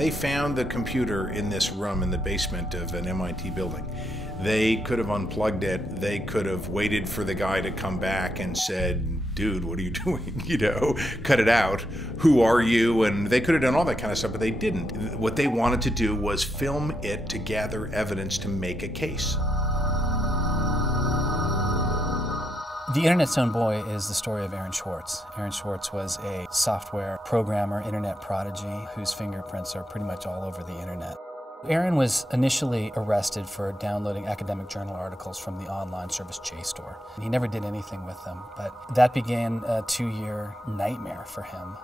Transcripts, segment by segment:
They found the computer in this room in the basement of an MIT building. They could have unplugged it. They could have waited for the guy to come back and said, dude, what are you doing? You know, cut it out. Who are you? And they could have done all that kind of stuff, but they didn't. What they wanted to do was film it to gather evidence to make a case. The Internet's Own Boy is the story of Aaron Swartz. Aaron Swartz was a software programmer, internet prodigy, whose fingerprints are pretty much all over the internet. Aaron was initially arrested for downloading academic journal articles from the online service JSTOR. He never did anything with them, but that began a 2-year nightmare for him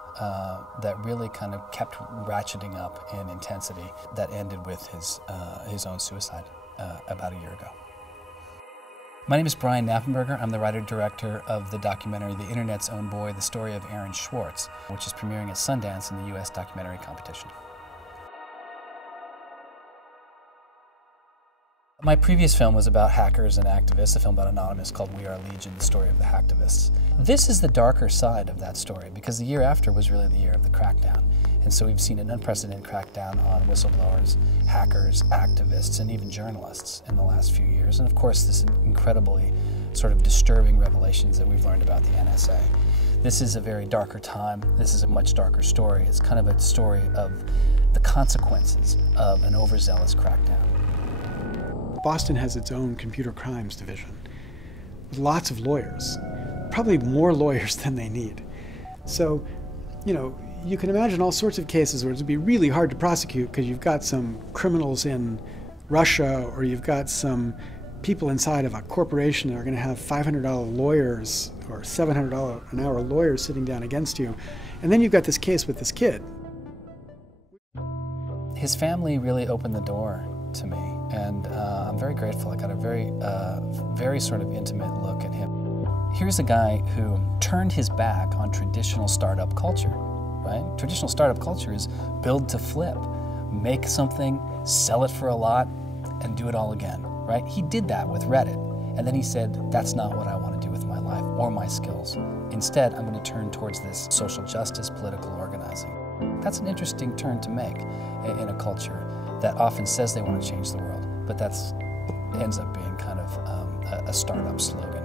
that really kind of kept ratcheting up in intensity that ended with his own suicide about a year ago. My name is Brian Knappenberger. I'm the writer-director of the documentary The Internet's Own Boy, The Story of Aaron Swartz, which is premiering at Sundance in the U.S. documentary competition. My previous film was about hackers and activists, a film about Anonymous called We Are Legion, the story of the hacktivists. This is the darker side of that story, because the year after was really the year of the crackdown. And so we've seen an unprecedented crackdown on whistleblowers, hackers, activists, and even journalists in the last few years. And of course, this incredibly sort of disturbing revelations that we've learned about the NSA. This is a very darker time. This is a much darker story. It's kind of a story of the consequences of an overzealous crackdown. Boston has its own computer crimes division with lots of lawyers, probably more lawyers than they need. So, you know, you can imagine all sorts of cases where it would be really hard to prosecute because you've got some criminals in Russia, or you've got some people inside of a corporation that are going to have $500 lawyers or $700 an hour lawyers sitting down against you. And then you've got this case with this kid. His family really opened the door to me, and I'm very grateful. I got a very sort of intimate look at him. Here's a guy who turned his back on traditional startup culture, right? Traditional startup culture is build to flip, make something, sell it for a lot, and do it all again, right? He did that with Reddit, and then he said, that's not what I want to do with my life or my skills. Instead, I'm going to turn towards this social justice, political organizing. That's an interesting turn to make in a culture that often says they want to change the world, but ends up being kind of a startup slogan.